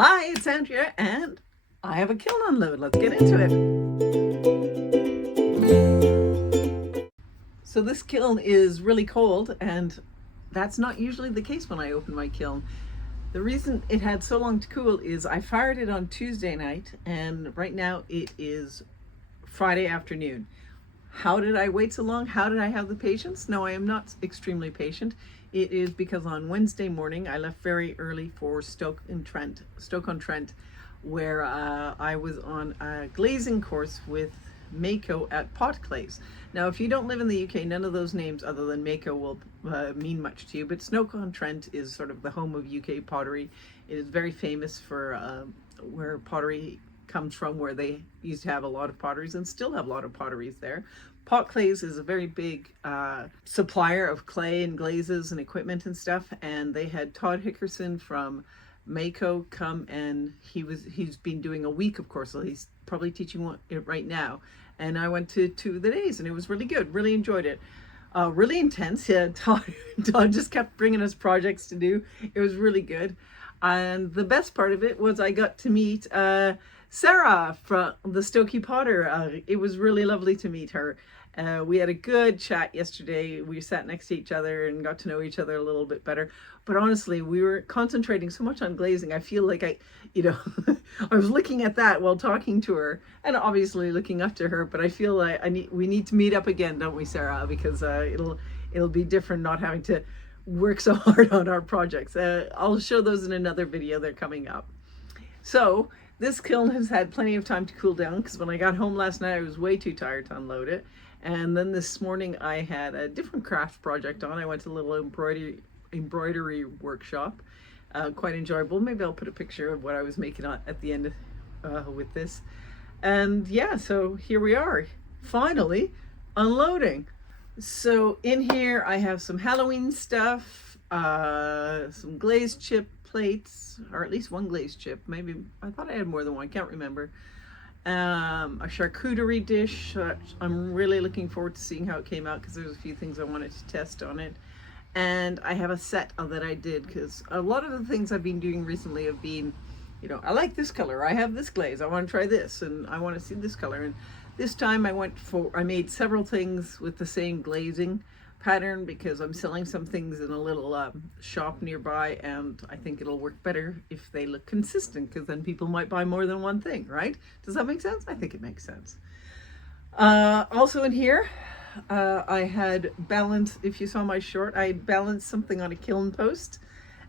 Hi, it's Andrea, and I have a kiln unload. Let's get into it. So this kiln is really cold, and that's not usually the case when I open my kiln. The reason it had so long to cool is I fired it on Tuesday night, and right now it is Friday afternoon. How did I wait so long? How did I have the patience? No, I am not extremely patient. It is because on Wednesday morning I left very early for Stoke-on-Trent, where I was on a glazing course with Mako at Pot Glaze. Now, if you don't live in the UK, none of those names other than Mako will mean much to you, but Stoke-on-Trent is sort of the home of UK pottery. It is very famous for where pottery comes from, where they used to have a lot of potteries and still have a lot of potteries there. Pot Glaze is a very big supplier of clay and glazes and equipment and stuff, and they had Todd Hickerson from Mako come, and he's been doing a week of course, so he's probably teaching it right now. And I went to 2 of the days, and it was really good. Really enjoyed it. Really intense. Yeah, Todd just kept bringing us projects to do. It was really good, and the best part of it was I got to meet Sarah from the Stokey Potter. It was really lovely to meet her. We had a good chat yesterday. We sat next to each other and got to know each other a little bit better. But honestly, we were concentrating so much on glazing. I feel like I was looking at that while talking to her, and obviously looking up to her. But I feel like we need to meet up again, don't we, Sarah? Because it'll be different not having to work so hard on our projects. I'll show those in another video. They're coming up. So this kiln has had plenty of time to cool down, because when I got home last night I was way too tired to unload it. And then this morning I had a different craft project on. I went to a little embroidery workshop. Quite enjoyable. Maybe I'll put a picture of what I was making at the end with this. And yeah, so here we are, finally unloading. So in here I have some Halloween stuff, some glazed chip plates, or at least one glazed chip. Maybe I thought I had more than one, I can't remember. A charcuterie dish. I'm really looking forward to seeing how it came out, because there's a few things I wanted to test on it. And I have a set that I did, because a lot of the things I've been doing recently have been, I like this color, I have this glaze, I want to try this, and I want to see this color. And this time I made several things with the same glazing pattern, because I'm selling some things in a little shop nearby, and I think it'll work better if they look consistent, because then people might buy more than one thing, right? Does that make sense? I think it makes sense. Also in here, I had balanced, if you saw my short, I balanced something on a kiln post,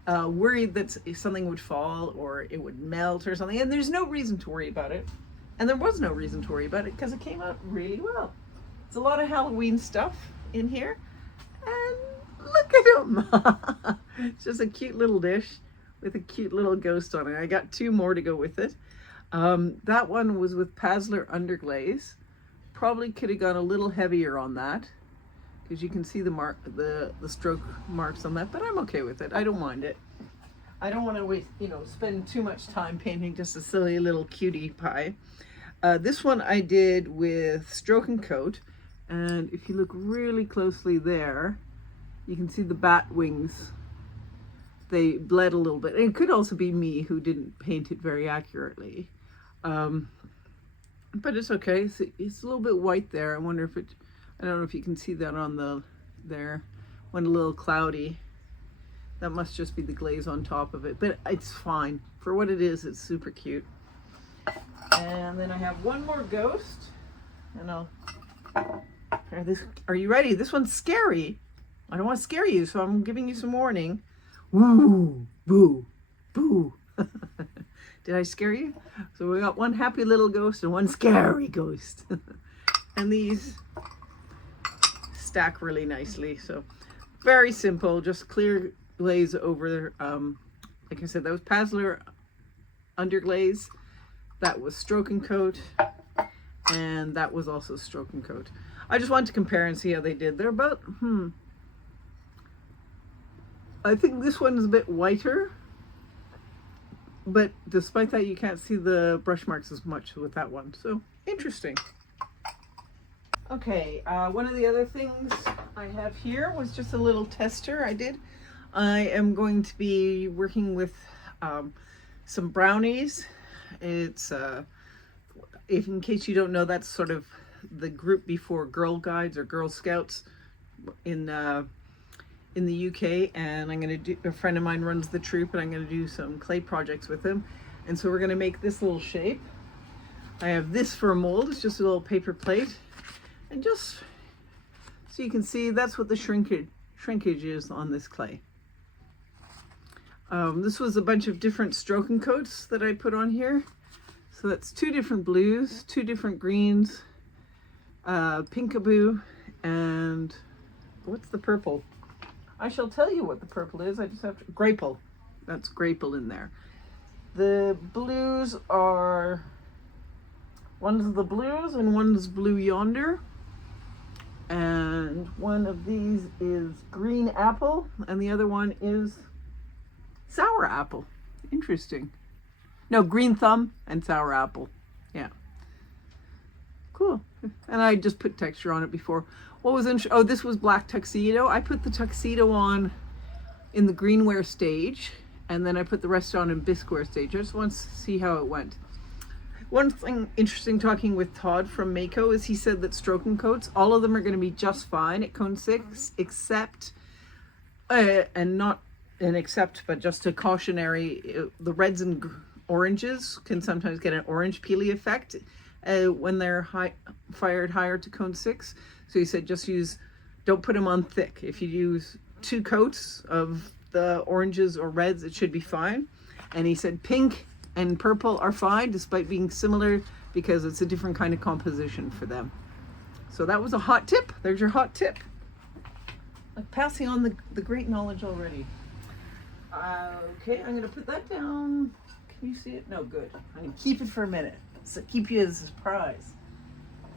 worried that something would fall or it would melt or something, and there's no reason to worry about it. And there was no reason to worry about it, because it came out really well. It's a lot of Halloween stuff in here. And look at him. It's just a cute little dish with a cute little ghost on it. I got 2 more to go with it. That one was with Pazzler underglaze. Probably could have gone a little heavier on that, because you can see the stroke marks on that, but I'm okay with it. I don't mind it. I don't want to waste, spend too much time painting just a silly little cutie pie. This one I did with Stroke and Coat. And if you look really closely there, you can see the bat wings. They bled a little bit. It could also be me who didn't paint it very accurately. But it's okay. It's a little bit white there. I wonder if I don't know if you can see that on there. Went a little cloudy. That must just be the glaze on top of it. But it's fine. For what it is, it's super cute. And then I have one more ghost. And are you ready? This one's scary. I don't want to scare you, so I'm giving you some warning. Woo, boo, boo. Did I scare you? So we got one happy little ghost and one scary ghost. And these stack really nicely. So very simple, just clear glaze over. Like I said, that was Pazzler underglaze. That was Stroke and Coat. And that was also Stroke and Coat. I just wanted to compare and see how they did. They're about, I think this one is a bit whiter, but despite that, you can't see the brush marks as much with that one. So interesting. Okay, one of the other things I have here was just a little tester I did. I am going to be working with some brownies. It's if in case you don't know, that's sort of the group before Girl Guides or Girl Scouts in the UK, and I'm going to do, a friend of mine runs the troop, and I'm going to do some clay projects with him. And so we're going to make this little shape. I have this for a mold. It's just a little paper plate, and just so you can see, that's what the shrinkage is on this clay. This was a bunch of different stroking coats that I put on here. So that's 2 different blues, 2 different greens, pinkaboo, and what's the purple? I shall tell you what the purple is. I just have to, grapple. That's grapple in there. The blues are, one's the blues and one's blue yonder. And one of these is green apple and the other one is sour apple. Interesting. No, green thumb and sour apple. Yeah. Cool. And I just put texture on it before. What was oh, this was black tuxedo. I put the tuxedo on in the greenware stage, and then I put the rest on in bisqueware stage. I just want to see how it went. One thing interesting talking with Todd from Mako is he said that stroking coats, all of them are going to be just fine at cone 6, except, and not an except, but just a cautionary, the reds and oranges can sometimes get an orange peely effect when they're fired higher to cone 6. So he said just don't put them on thick. If you use 2 coats of the oranges or reds, it should be fine. And he said pink and purple are fine despite being similar because it's a different kind of composition for them. So that was a hot tip. There's your hot tip. I'm passing on the great knowledge already. Okay, I'm going to put that down. Can you see it? No, good. I'm going to keep it for a minute. So keep you as a surprise.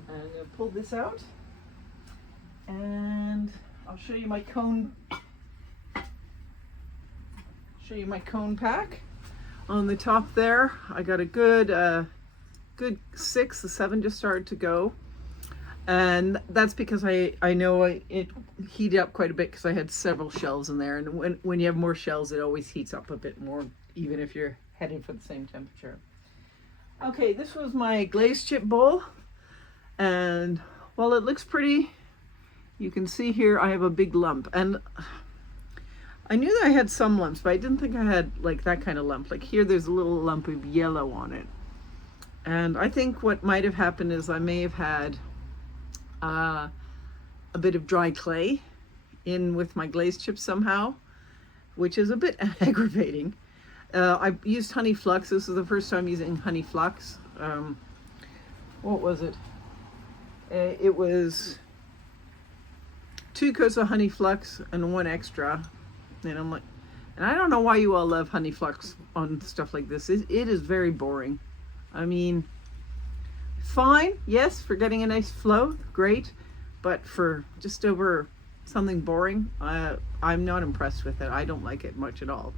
I'm going to pull this out. And I'll show you my cone. Show you my cone pack. On the top there, I got a good 6, the 7 just started to go, and that's because I know it heated up quite a bit because I had several shells in there, and when you have more shells, it always heats up a bit more, even if you're heading for the same temperature. Okay, this was my glaze chip bowl, and while it looks pretty, you can see here I have a big lump, and I knew that I had some lumps, but I didn't think I had like that kind of lump. Like here, there's a little lump of yellow on it. And I think what might have happened is I may have had a bit of dry clay in with my glaze chips somehow, which is a bit aggravating. I used honey flux. This is the first time using honey flux. What was it? It was 2 coats of honey flux and 1 extra. And I'm like, and I don't know why you all love honey flux on stuff like this. It is very boring. I mean, fine, yes, for getting a nice flow, great, but for just over something boring, I'm not impressed with it. I don't like it much at all.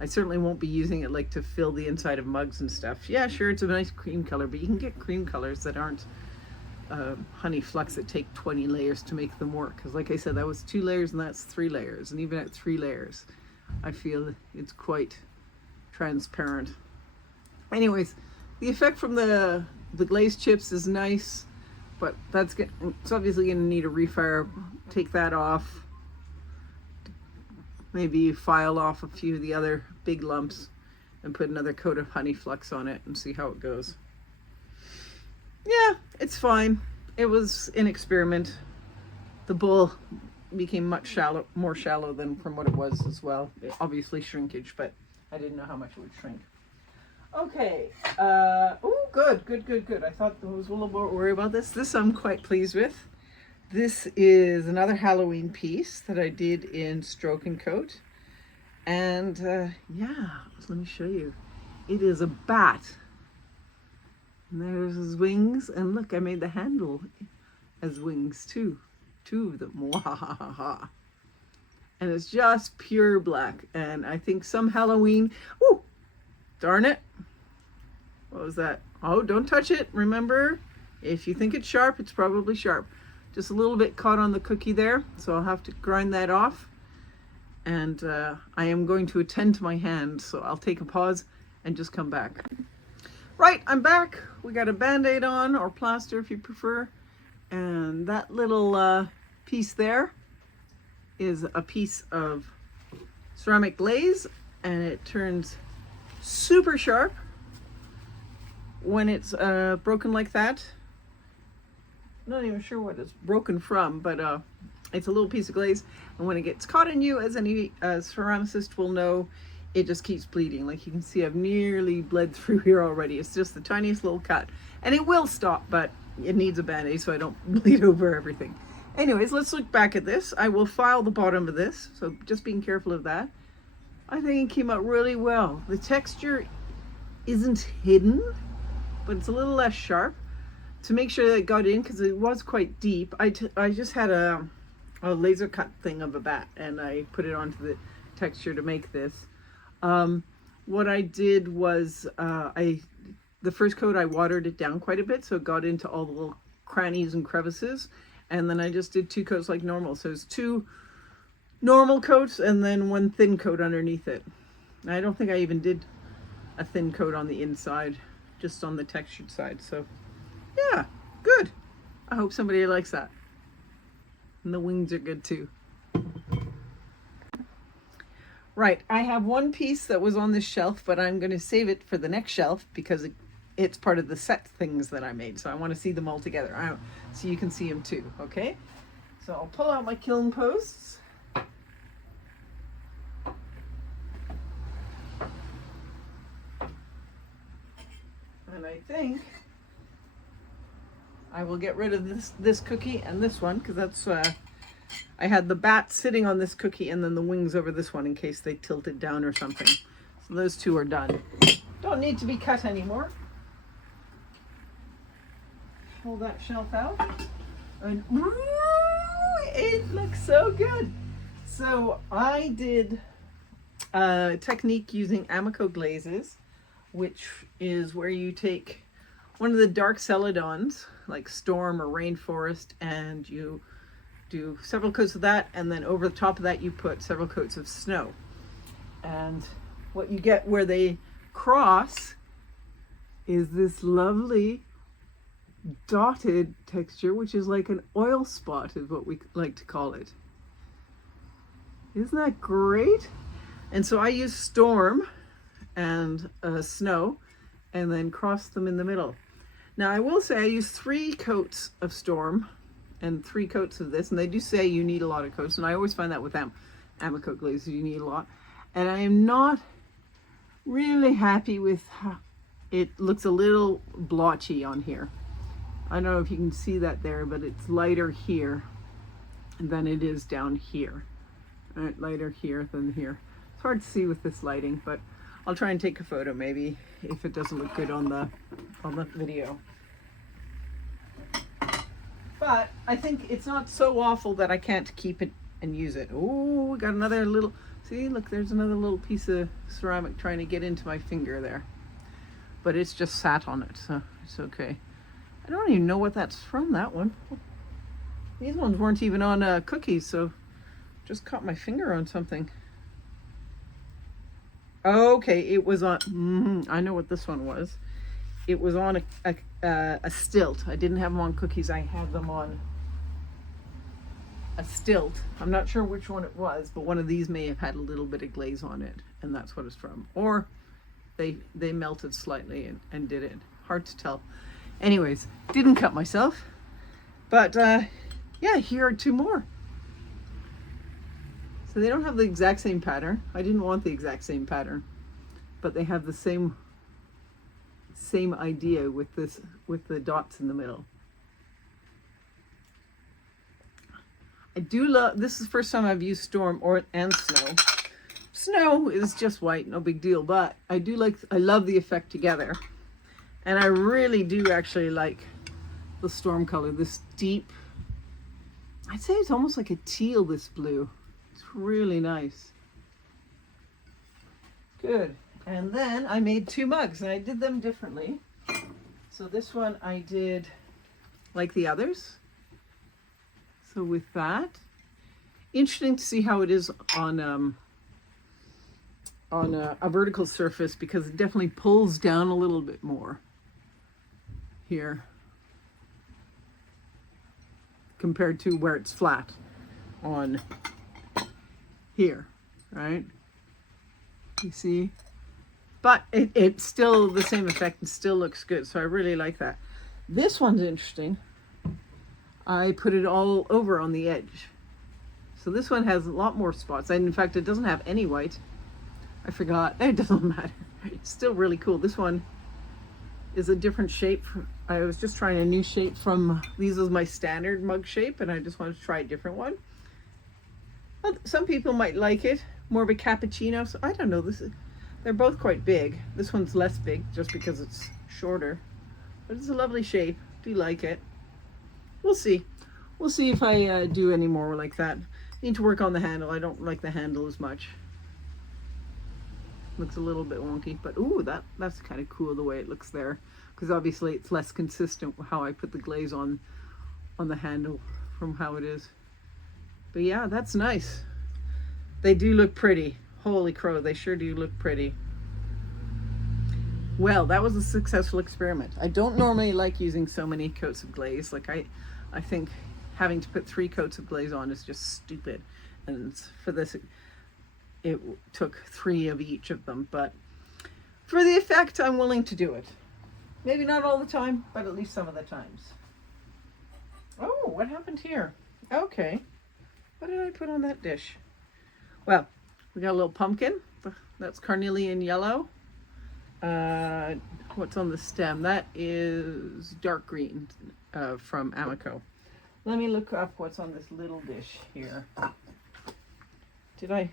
I certainly won't be using it like to fill the inside of mugs and stuff. Yeah, sure, it's a nice cream color, but you can get cream colors that aren't honey flux that take 20 layers to make them work, because like I said, that was 2 layers and that's 3 layers, and even at 3 layers I feel it's quite transparent. Anyways, the effect from the glaze chips is nice, but it's obviously going to need a refire. Take that off, maybe file off a few of the other big lumps and put another coat of honey flux on it and see how it goes. Yeah, it's fine. It was an experiment. The bowl became much more shallow than from what it was as well. Obviously shrinkage, but I didn't know how much it would shrink. Okay. Oh, good. I thought I was a little more worried about this. This I'm quite pleased with. This is another Halloween piece that I did in Stroke and Coat. And yeah, let me show you. It is a bat. And there's his wings, and look, I made the handle as wings too. 2 of them. Wahahaha. And it's just pure black. And I think some Halloween. Ooh, darn it. What was that? Oh, don't touch it. Remember, if you think it's sharp, it's probably sharp. Just a little bit caught on the cookie there, so I'll have to grind that off. And I am going to attend to my hand, so I'll take a pause and just come back. Right, I'm back. We got a Band-Aid on, or plaster if you prefer. And that little piece there is a piece of ceramic glaze, and it turns super sharp when it's broken like that. I'm not even sure what it's broken from, but it's a little piece of glaze, and when it gets caught in you, as any ceramicist will know, it just keeps bleeding. Like you can see, I've nearly bled through here already. It's just the tiniest little cut, and it will stop, but it needs a Band-Aid so I don't bleed over everything. Anyways, let's look back at this. I will file the bottom of this, so just being careful of that. I think it came out really well. The texture isn't hidden, but it's a little less sharp. To make sure that it got in, because it was quite deep, I just had a laser cut thing of a bat, and I put it onto the texture to make this. What I did was, the first coat I watered it down quite a bit, so it got into all the little crannies and crevices, and then I just did 2 coats like normal. So it's 2 normal coats and then 1 thin coat underneath it. I don't think I even did a thin coat on the inside, just on the textured side. So yeah, good. I hope somebody likes that. And the wings are good too. Right, I have 1 piece that was on this shelf, but I'm going to save it for the next shelf because it's part of the set things that I made. So I want to see them all together, so you can see them too, okay? So I'll pull out my kiln posts. And I think I will get rid of this cookie and this one, because that's I had the bat sitting on this cookie and then the wings over this one in case they tilted down or something. So those 2 are done. Don't need to be cut anymore. Pull that shelf out. And ooh, it looks so good. So I did a technique using Amico glazes, which is where you take one of the dark celadons, like Storm or Rainforest, and you do several coats of that, and then over the top of that you put several coats of snow. And what you get where they cross is this lovely dotted texture, which is like an oil spot is what we like to call it. Isn't that great? And so I use Storm and snow and then cross them in the middle. Now I will say I use 3 coats of Storm and 3 coats of this, and they do say you need a lot of coats, and I always find that with Amico glazes you need a lot. And I am not really happy with how it looks. A little blotchy on here. I don't know if you can see that there, but it's lighter here than it is down here. Right, lighter here than here. It's hard to see with this lighting, but I'll try and take a photo maybe if it doesn't look good on the video. But I think it's not so awful that I can't keep it and use it. Oh, we got another little, see, look, there's another little piece of ceramic trying to get into my finger there. But it's just sat on it, so it's okay. I don't even know what that's from, that one. These ones weren't even on cookies, so just caught my finger on something. Okay, it was on, I know what this one was. It was on a stilt. I didn't have them on cookies, I had them on a stilt. I'm not sure which one it was, but one of these may have had a little bit of glaze on it, and that's what it's from. Or they melted slightly and did it. Hard to tell. Anyways, didn't cut myself, but yeah, here are 2 more. So they don't have the exact same pattern. I didn't want the exact same pattern, but they have the same idea with this, with the dots in the middle. I do love, this is the first time I've used Storm and snow. Snow is just white, no big deal, but I love the effect together. And I really do actually like the Storm color, this deep, I'd say it's almost like a teal, this blue. It's really nice. Good. And then I made 2 mugs, and I did them differently. So this one I did like the others. So with that, interesting to see how it is on on a vertical surface because it definitely pulls down a little bit more here compared to where it's flat on here, right? You see? But it's still the same effect and still looks good. So I really like that. This one's interesting. I put it all over on the edge. So this one has a lot more spots. And in fact, it doesn't have any white. I forgot. It doesn't matter. It's still really cool. This one is a different shape. I was just trying a new shape from, these is my standard mug shape, and I just wanted to try a different one. Well, some people might like it, more of a cappuccino. So I don't know. They're both quite big. This one's less big just because it's shorter. But it's a lovely shape. Do you like it? We'll see. We'll see if I do any more like that. Need to work on the handle. I don't like the handle as much. Looks a little bit wonky, but ooh, that's kind of cool the way it looks there, because obviously it's less consistent with how I put the glaze on the handle from how it is. But yeah, that's nice. They do look pretty. Holy crow, they sure do look pretty. Well, that was a successful experiment. I don't normally like using so many coats of glaze. Like I think having to put 3 coats of glaze on is just stupid. And for this, it took 3 of each of them, but for the effect, I'm willing to do it. Maybe not all the time, but at least some of the times. Oh, what happened here? Okay. What did I put on that dish? Well, we got a little pumpkin. That's carnelian yellow. What's on the stem? That is dark green from Amico. Let me look up what's on this little dish here. Did I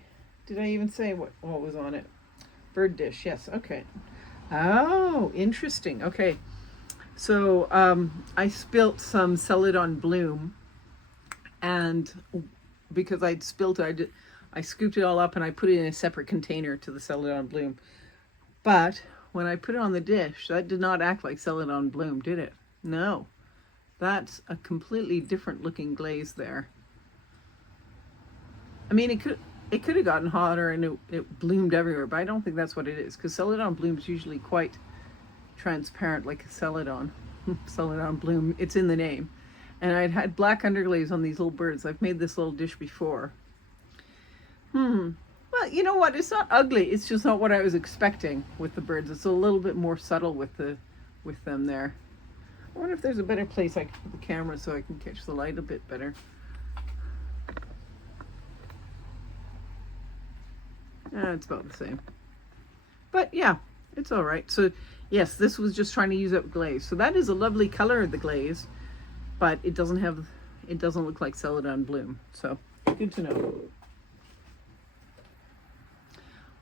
even say what was on it? Bird dish, yes, okay. Oh, interesting. Okay, so I spilt some Celadon Bloom, and because I'd spilt it, I scooped it all up and I put it in a separate container to the Celadon Bloom. But when I put it on the dish, that did not act like Celadon Bloom, did it? No, that's a completely different looking glaze there. I mean, it could have gotten hotter and it bloomed everywhere, but I don't think that's what it is, because Celadon Bloom is usually quite transparent, like a Celadon. Celadon Bloom, it's in the name. And I'd had black underglaze on these little birds. I've made this little dish before. Well, you know what? It's not ugly. It's just not what I was expecting with the birds. It's a little bit more subtle with them there. I wonder if there's a better place I can put the camera so I can catch the light a bit better. It's about the same. But yeah, it's all right. So yes, this was just trying to use up glaze. So that is a lovely color of the glaze, but it doesn't look like Celadon Bloom. So good to know.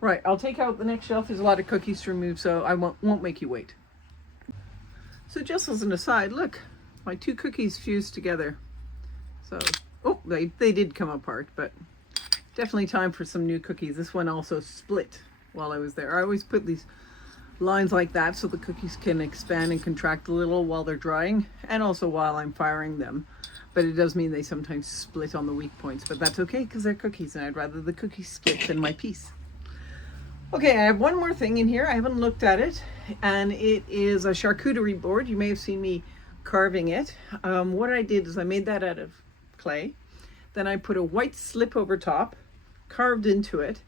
Right, I'll take out the next shelf. There's a lot of cookies to remove, so I won't make you wait. So just as an aside, look, my 2 cookies fused together. So, oh, they did come apart, but definitely time for some new cookies. This one also split while I was there. I always put these lines like that so the cookies can expand and contract a little while they're drying, and also while I'm firing them. But it does mean they sometimes split on the weak points, but that's okay because they're cookies and I'd rather the cookies split than my piece. Okay, I have one more thing in here. I haven't looked at it, and it is a charcuterie board. You may have seen me carving it. What I did is I made that out of clay. Then I put a white slip over top, carved into it,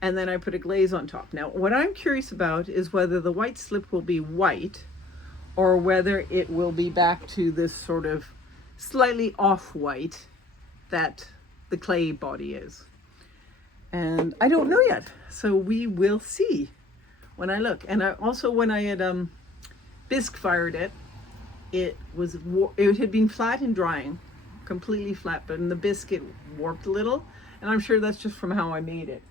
and then I put a glaze on top. Now, what I'm curious about is whether the white slip will be white or whether it will be back to this sort of slightly off-white that the clay body is. And I don't know yet, so we will see when I look. And when I had bisque fired it, it had been flat and drying, completely flat, but in the bisque it warped a little, and I'm sure that's just from how I made it.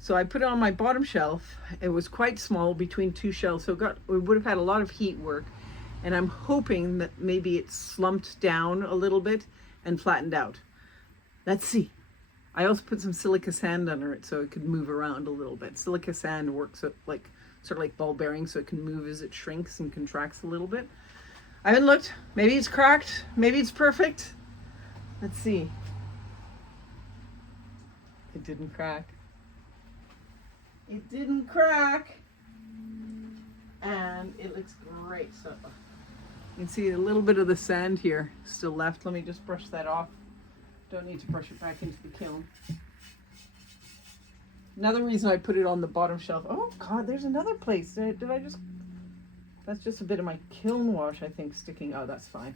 So I put it on my bottom shelf. It was quite small between 2 shelves, so it would have had a lot of heat work, and I'm hoping that maybe it slumped down a little bit and flattened out. Let's see. I also put some silica sand under it so it could move around a little bit. Silica sand works sort of like ball bearings, so it can move as it shrinks and contracts a little bit. I haven't looked. Maybe it's cracked. Maybe it's perfect. Let's see. It didn't crack. It didn't crack. And it looks great. So you can see a little bit of the sand here still left. Let me just brush that off. Don't need to brush it back into the kiln. Another reason I put it on the bottom shelf. Oh God, there's another place. Did I just, that's just a bit of my kiln wash, I think, sticking. Oh, that's fine.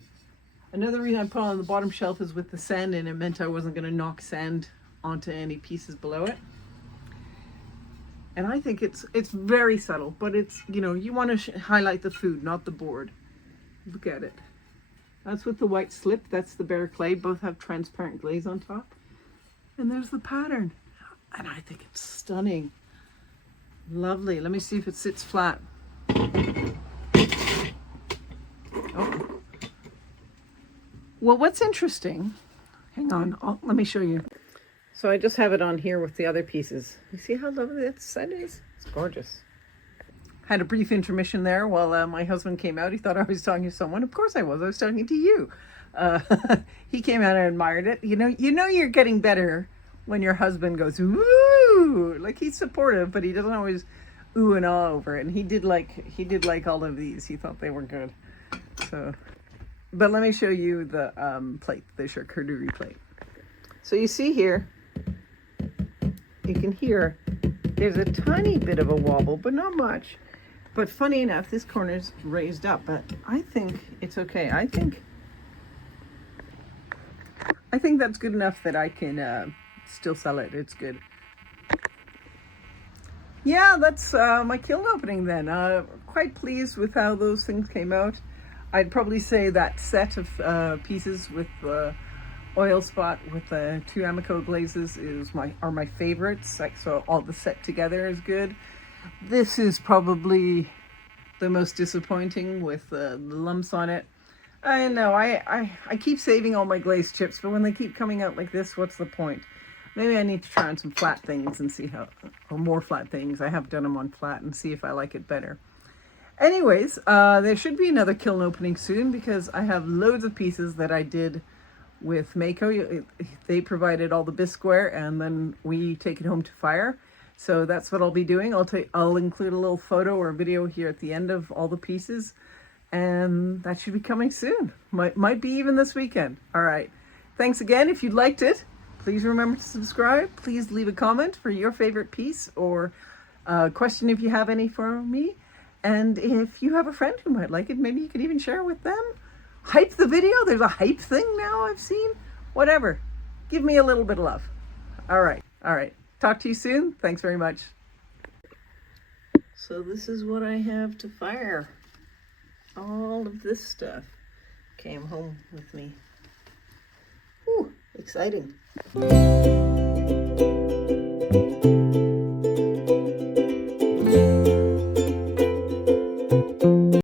Another reason I put it on the bottom shelf is with the sand in it meant I wasn't going to knock sand onto any pieces below it. And I think it's very subtle, but it's, you know, you want to highlight the food, not the board. Look at it. That's with the white slip. That's the bare clay. Both have transparent glaze on top. And there's the pattern. And I think it's stunning. Lovely. Let me see if it sits flat. Oh. Well, what's interesting, hang on, let me show you. So I just have it on here with the other pieces. You see how lovely that sun is? It's gorgeous. Had a brief intermission there while my husband came out. He thought I was talking to someone. Of course I was talking to you. He came out and admired it. You know you're getting better when your husband goes, ooh, like he's supportive, but he doesn't always ooh and ah over it. And he did like all of these. He thought they were good. So, but let me show you the plate, the charcuterie plate. So you see here, you can hear there's a tiny bit of a wobble, but not much. But funny enough, this corner's raised up, but I think it's okay. I think that's good enough that I can still sell it. It's good. Yeah, that's my kiln opening then. Quite pleased with how those things came out. I'd probably say that set of pieces with the oil spot with the 2 Amico glazes are my favorites. Like, so all the set together is good. This is probably the most disappointing with the lumps on it. I know I keep saving all my glazed chips, but when they keep coming out like this, what's the point? Maybe I need to try on some flat things and see how, or more flat things. I have done them on flat and see if I like it better. Anyways, there should be another kiln opening soon because I have loads of pieces that I did with Mako. They provided all the bisqueware and then we take it home to fire. So that's what I'll be doing. I'll include a little photo or video here at the end of all the pieces, and that should be coming soon. Might be even this weekend. All right. Thanks again. If you liked it, please remember to subscribe. Please leave a comment for your favorite piece or a question if you have any for me. And if you have a friend who might like it, maybe you could even share it with them. Hype the video. There's a hype thing now I've seen. Whatever. Give me a little bit of love. All right. All right. Talk to you soon. Thanks very much. So this is what I have to fire. All of this stuff came home with me. Ooh, exciting.